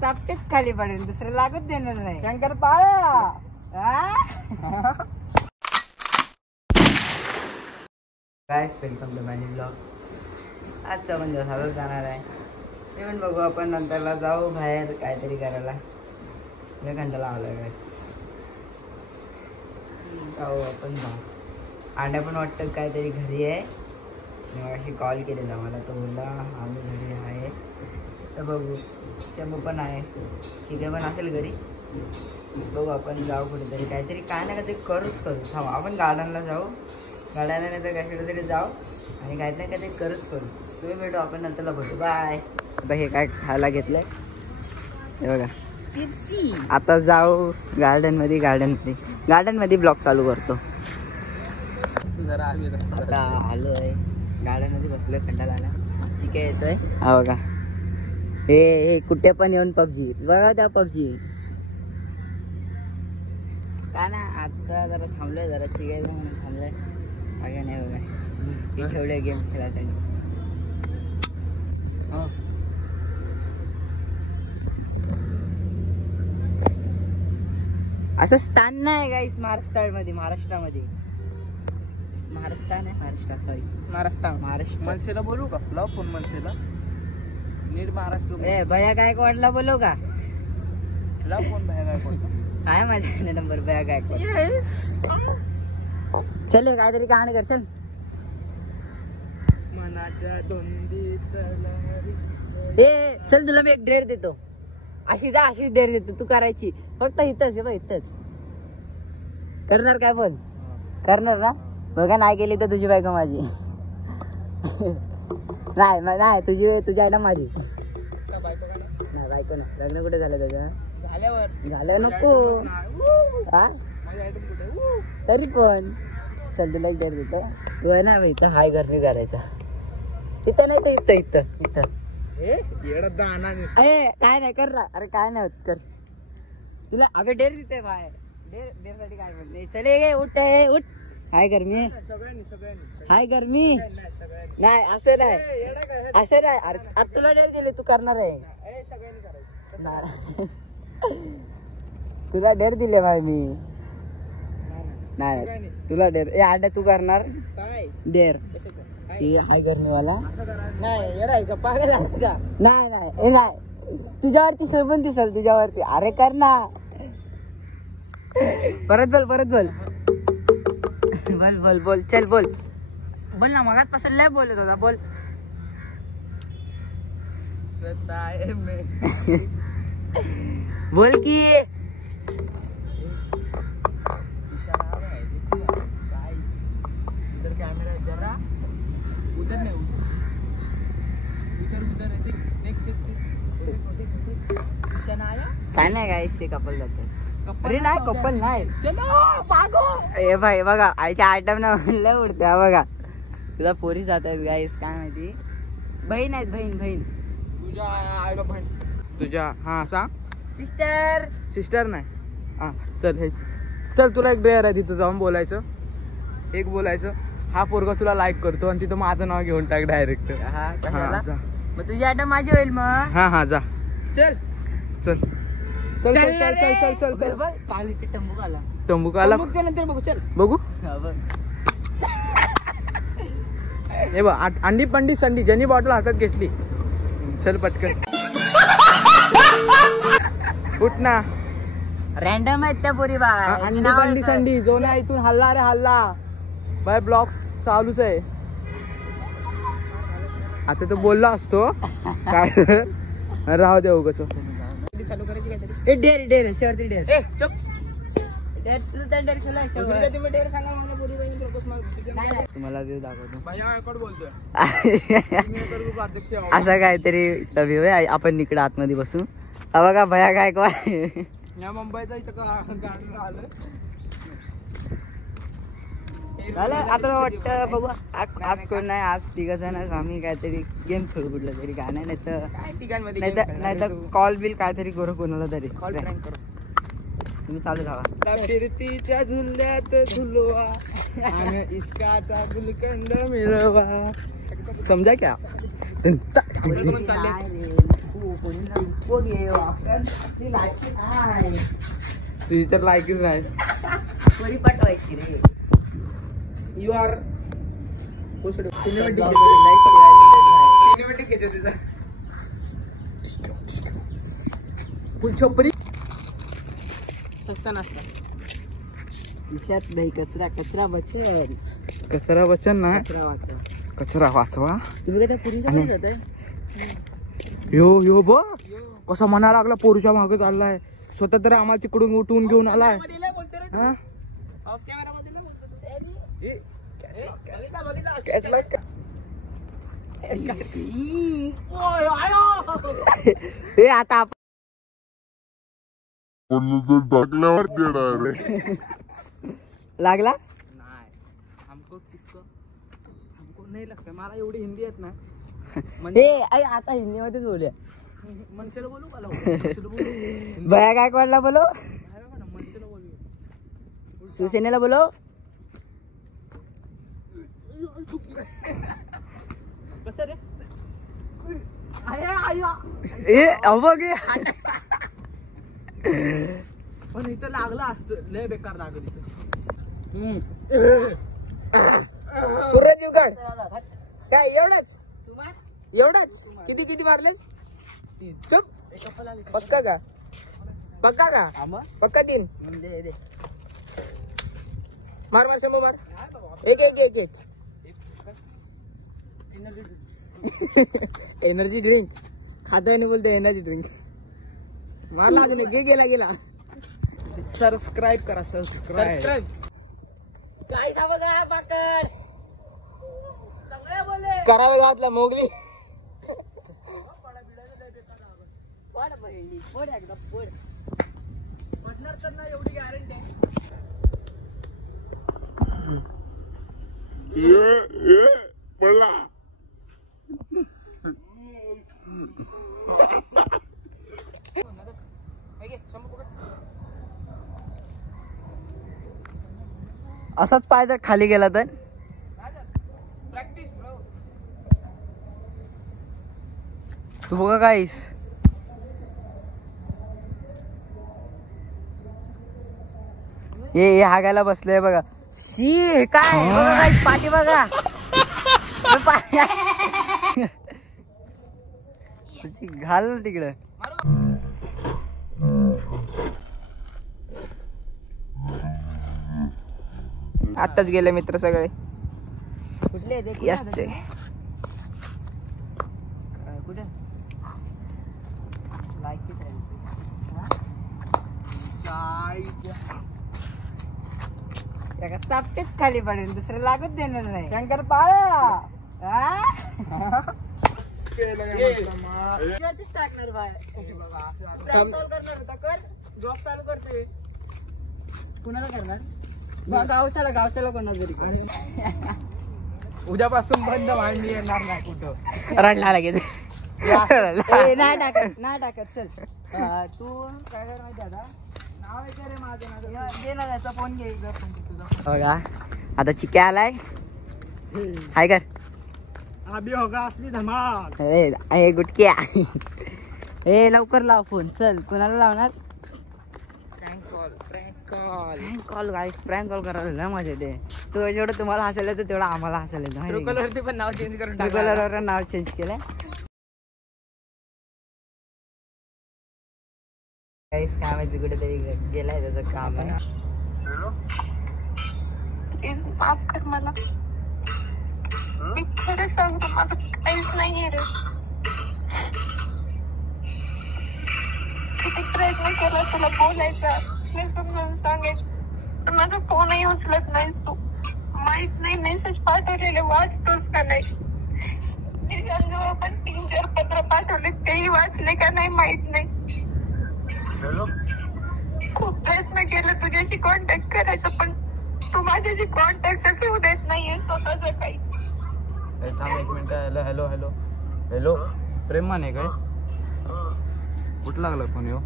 चापटेच खाली पडेल, दुसरं लागत देणार नाही. शंकर पाळा guys, welcome to my blog. आजचा पण दिवस हळूच जाणार आहे. ते पण बघू आपण नंतरला जाऊ बाहेर काहीतरी करायला. लय घंटा लावलाय गाइस. जाऊ आपण जाऊ. आंड्या पण वाटतं काहीतरी घरी आहे. मी अशी कॉल केलेला मला, तो बोलला आम्ही घरी आहे. तर बघू, चंबू पण आहे, चिके पण असेल घरी. बघू आपण जाऊ कुठेतरी, काहीतरी काय ना काहीतरी करूच थांब. आपण गार्डनला जाऊ, गार्डनला नाही तर कशाला तरी जाऊ आणि काही ना काहीतरी करूच करू. तुम्ही भेटू आपण नंतरला भेटू. बाय. आता हे काय खायला घेतलंय हे बघा. आता जाऊ गार्डनमध्ये ब्लॉग चालू करतो. आता आलोय गार्डनमध्ये, बसलोय कंटाळा आला. चिके येतोय हा बघा. हे कुठे पण येऊन पबजी बघा. त्या पबजी का ना आजचा जरा थांबलोय, जरा चिकायचं म्हणून थांबलोय. बाकी नाही बघा, हे ठेवलंय गेम खेळायसाठी. असं स्थान नाही गाईस महाराष्ट्रामध्ये मनसेला बोलू का? लाव फोन मनसेला. नीट महाराष्ट्र भैया गायकवाडला बोलू का? लाव फोन भैया गायकवाड. आहे माझ्या नंबर भैया गायकवाड. चल काहीतरी कहाणी कर. चल. मनाच्या दोंडीत चल तुला मी एक डेट देतो. अशीच डेट देतो, तू करायची फक्त इथंच. इथंच करणार काय? बोल. करणार ना? बघा नाही केली तर तुझी बायको माझी. नाही तुझी आहे ना माझी. का बायको का नाही बायको नाही. लग्न कुठे झालं त्याचं? झालं नको हा. तरी पण चल तुला एक डेट देतो. नाही इथं हाय घरनी करायचा. इथं नाही तर इथं काय नाही कर ना. अरे काय नाही होत, कर. तुला अबे डेर देते बाय. डेर साठी काय म्हणते? चले उठ हाय गरमी. हाय गरमी नाही असं नाही. अरे तुला डेर दिले, तू करणार आहे. तुला डेर दिले बाय मी. नाही तुला डेर आड्या तू करणार डेर. हाय गरमीवाला नाही पागल का? नाही तुझ्यावरती सोबत दिसल तुझ्यावरती. अरे कर ना. परत बोल चल बोल ना. मगात पासून लय बोलत होता. बोल. बोल की. कॅमेरा जरा उधर नहीं, उधर काय नाही गाईस, ते कपल जाते. अरे नाही कपल नाही. ए भाई बघा आईच्या आयटम ना म्हणलं उडते. बघा तुला पोरी जात आहेत गाईस. काय माहिती बहीण आहेत. बहीण तुझ्या आईला बहीण तुझ्या. हा सांग. सिस्टर नाही. हा चल तुला एक ड्रेअर आहे, तिथं जाऊन बोलायचं. हा पोरगा तुला लाईक करतो आणि तिथं माझं नाव घेऊन टाक डायरेक्ट. मग तुझी आयटम माझी होईल मग. हा जा. चल तंबू आला. नंतर बघू. चल बघू. हे बघ अंडी पंडी संडी ज्यांनी बॉटल हातात घेतली. चल पटकन उठ ना. रॅन्डम आहेत त्या पोरी बाय. अंडी पंडी संडी जो ना इथून हल्ला. अरे हल्ला बाय. ब्लॉग चालूच आहे आता. तो बोलला असतो काय राहू दे उगाच. चालू करायची काहीतरी. डेर याच्यावरती डेर. तुम्हाला व्ह्यू दाखवतो. असा काहीतरी व्ह्यू आहे. आपण इकडे आतमध्ये बसू. बघा भया गायकवाड या मुंबईचा इथं गार्डन आलं. आता वाटतं बघू आज कोण नाही. आज 3 जण आम्ही काहीतरी गेम खेळू कुठलं तरी. काय नाही तर कॉल बिल काहीतरी करू कोणाला तरी. कॉल करू. तुम्ही चालू राहा. फिरतीच्या झुल्यात झुलवा आणि इश्काचा गुलकंद मिळवा. समजा क्या. तुझी तर लायकीच नाही. पोरी पाठवायची रे. यू आर छपरी सस्ता नसता. खिशात नाही कचरा कचरा बचन. कचरा बचन ना, कचरा वाचा. कचरा वाचवा. तुम्ही काय त्या पुरीच्या आणि- मागे जाताय? यो यो बघ कसा म्हणा लागला, पोरुषा मागे चाललाय. स्वतः तर आम्हाला तिकडून उठवून घेऊन आलाय. हा? हे आता आपण टाकल्यावर देणार रे. लागला नाही. हमको नाही लागत. मला एवढी हिंदी येत ना. आता हिंदी मध्येच बोलूया. मनसेला बोलू का? भया गायकवाडला बोलो, मनसेला बोलू. शिवसेनेला बोलो. कसं रे? पण इथं लागलं असतं, लय बेकार लागल इथं. काय एवढंच एवढंच? किती मारले? चुप. पक्का का? पक्का का? पक्का 3. मार मार शंभू मार. एक एनर्जी ड्रिंक खाता नहीं बोलते. एनर्जी ड्रिंक मार लागले. गेला. सबस्क्राईब करा. सबस्क्राईब करावे घातला मोगली. पडणार तर ना एवढी गॅरंटी आहे. पडला. असाच पाय जर खाली गेला तर प्रॅक्टिस ब्रो. तू बघा काहीस. हे हागायला बसलंय बघा. शी काय बघा काहीस. पाठी बघा. घाल ना तिकडं. आताच गेले मित्र सगळे. कुठले यसचे. कुठे चापटेच खाली पडेल. दुसरं लागत देणार नाही. शंकर पाळ्या टाकणार बाय. करणार होता कर. जॉब चालू करते. कुणाला करणार? गावच्याला करणार तरी. उद्यापासून बंद. मी येणार नाही कुठं. रडला लागेल. नाही टाकत चल. तू काय कर माहिती आता. नाव आहे रे माझं. दे ना त्याचा फोन घे. बघा आता चिक्या आलाय. हाय कर. अभी होगा असली धमाल. ए गुटक्या. ए लवकर लाव फोन. चल कोणाला लावणार? प्रँक कॉल करायला मजा येते. तो जेवढं तुम्हाला हसायला येतं तेवढं आम्हाला हसायला येतं. ट्रुकॉलरवरती पण नाव चेंज करून ट्रुकॉलरवर नाव चेंज केलंय. काहीच काय माहिती कुठेतरी गेलाय. त्याचं काम आहे. माफ कर मला. मी खरं सांगतो माझं काहीच नाहीये रे. किती प्रयत्न केला तुला बोलायचा, मी समजून सांगायचं, तर माझा फोनही उचलत नाही तू. माहित नाही मेसेज पाठवलेले वाचतोस का नाही. मी पण 3-4 पत्र पाठवले तेही वाचले का नाही माहित नाही. खूप प्रयत्न केला तुझ्याशी कॉन्टॅक्ट करायचा, पण तू माझ्याशी कॉन्टॅक्टच होऊ देत नाहीये स्वतःच काही. थांब 1 मिनिट. हॅलो प्रेमाने काय कुठं लागला फोन? येऊ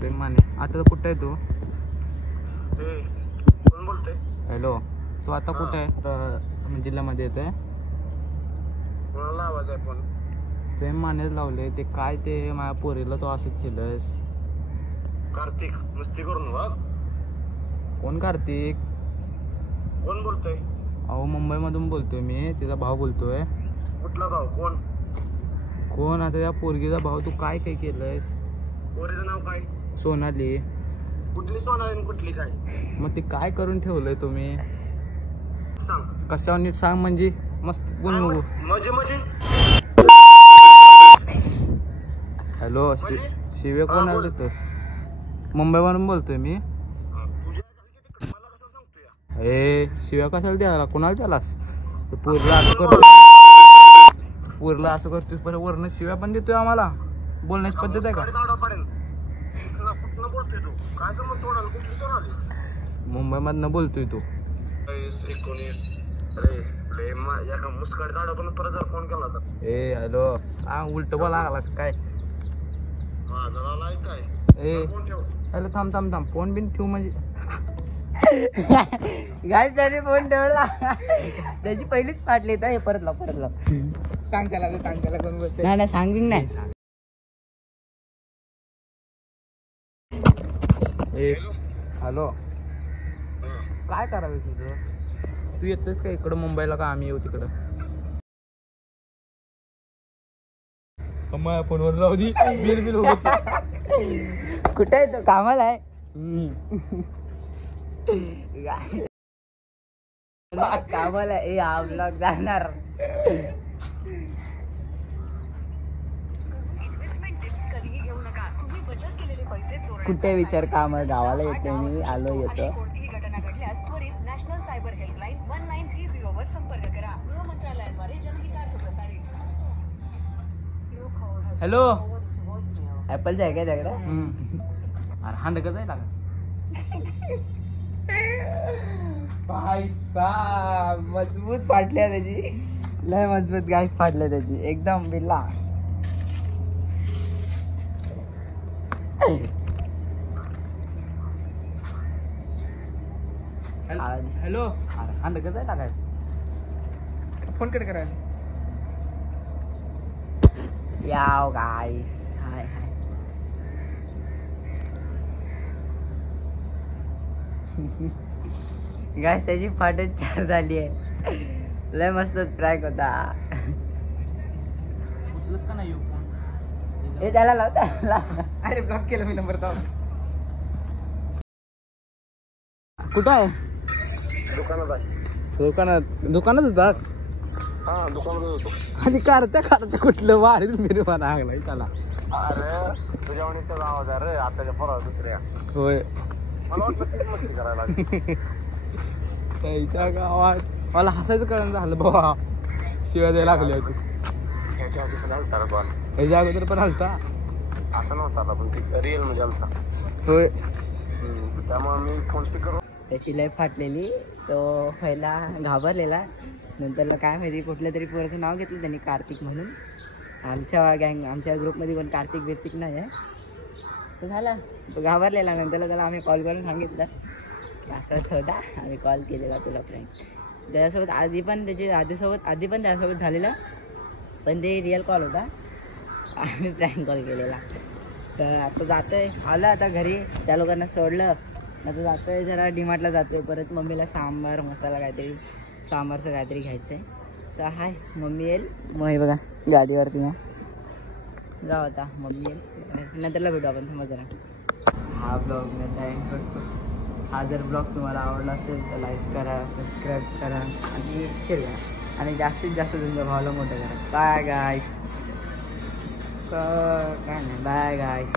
प्रेमाने. आता कुठं आहे तू? हॅलो तू आता कुठे आहे? जिल्ह्यामध्ये येतोय. कोणाला आवाज आहे फोन? प्रेम मानेच लावले ते काय ते माझ्या पोरीला तो असं केलंस. कार्तिक मस्ती करून बघ. कोण कार्तिक? कोण बोलतोय? अहो मुंबई मधून बोलतोय मी, तिचा भाऊ बोलतोय. कुठला भाऊ? कोण कोण? आता त्या पोरगीचा भाऊ. तू काय काय केलंयस? पोरीचं नाव काय? सोनाली. कुठली सोनाली? कुठली काय? मग ते काय करून ठेवलंय तुम्ही? सांग कशावर नीट सांग. म्हणजे मस्त बोल नको. म्हणजे हॅलो शिवे कोणाला देतोस? मुंबई वरून बोलतोय मी. ए शिव्या कशाला द्यायला? कोणाला द्यालास? पूरला असं करतो, पूरला असं करतोय, परत वरण शिव्या पण देतोय आम्हाला. बोलण्याची पद्धत आहे का? मुंबई मधनं बोलतोय तू. ए हॅलो उलट बोला लागला काय? ए हॅलो थांब थांब थांब. फोन बिन ठेवू म्हणजे गाईस त्याने फोन ठेवला. त्याची पहिलीच फाटली तर परत लाव परत लाव. सांग त्याला कोण बोलतोय. नाही नाही सांगिंग नाही. ए हॅलो काय करावे तुझं? तू येतोस का इकडं मुंबईला का आम्ही येऊ तिकडं? माझ्या फोनवर राहू दे. बिल कुठे आहे तो? कामाला आहे. कामाला ए हा ब्लॉग जाणार. कुठे विचार कामाला? गावाला येतो मी. आलो येतो. नॅशनल सायबर हेल्पलाईन 1930 वर संपर्क करा. गृह मंत्रालयाद्वारे जनहितार्थ प्रसारित. हॅलो ऍपलचं आहे काय त्याकडे? अरे हांड कसं आहे लागा पैसा मजबूत फाटल्या त्याची. लय मजबूत गाईस फाटल्या त्याची एकदम बिल्ला. हॅलो अरे हांड कसं आहे लागा? फोन कट करायला. याव गाईस. हाय हाय. गाईस त्याची फाटच 4 झाली आहे. लय मस्त ट्रॅक होता. उचलत का नाही फोन? हे त्याला लाव त्याला. अरे ब्लॉक केलं मी नंबर. कुठं आहे? दुकानात होतात. हा दुकानात होतो. आणि करता कुठलं वाढील मी मला लागलाय त्याला. अरे तुझ्या म्हणीचा आवाज आहे रे आताच्या पोरा दुसऱ्या. होय मला वाटलं तीच मस्ती करायला त्याच्या गावात मला हसायचं कळण झालं बाबा. शिवाय द्यायला लागले तू. ह्याच्या आधी पण आलता रे बॉल. ह्याच्या अगोदर पण हलता. असं नव्हता आला पण ते रिअल मध्ये आलता. होय त्यामुळे मी फोन पे करू. त्याची लय फाटलेली. तो पहिला घाबरलेला. नंतरला काय माहिती कुठल्या तरी पोराचं नाव घेतलं त्यांनी कार्तिक म्हणून. आमच्या ग्रुपमध्ये पण कार्तिक बिर्तिक नाही आहे. तो झाला तो घाबरलेला. नंतरला त्याला आम्ही कॉल करून सांगितलं की असंच होता. आम्ही कॉल केलेला तुला फ्रेंड. त्याच्यासोबत आधी पण त्याच्यासोबत झालेला. पण ते रिअल कॉल होता. आम्ही प्रँक कॉल केलेला. तर आता जातोय. आलं आता घरी. त्या लोकांना सोडलं. आता जातोय जरा डीमार्टला जातोय. परत मम्मीला सांबार मसाला काहीतरी सांबारचं काहीतरी घ्यायचं आहे. तर हाय मम्मी येईल. मग हे बघा गाडीवरती मग जाऊ आता. मम्मी येईल नंतरला भेटू आपण. थांबा जरा. हा ब्लॉग मी आता एंड करतो. हा जर ब्लॉग तुम्हाला आवडला असेल तर लाईक करा, सबस्क्राईब करा आणि शेअर करा. आणि जास्तीत जास्त तुमच्या भावाला मोठं करा. बाय गाईस. काय नाही. बाय गाईस.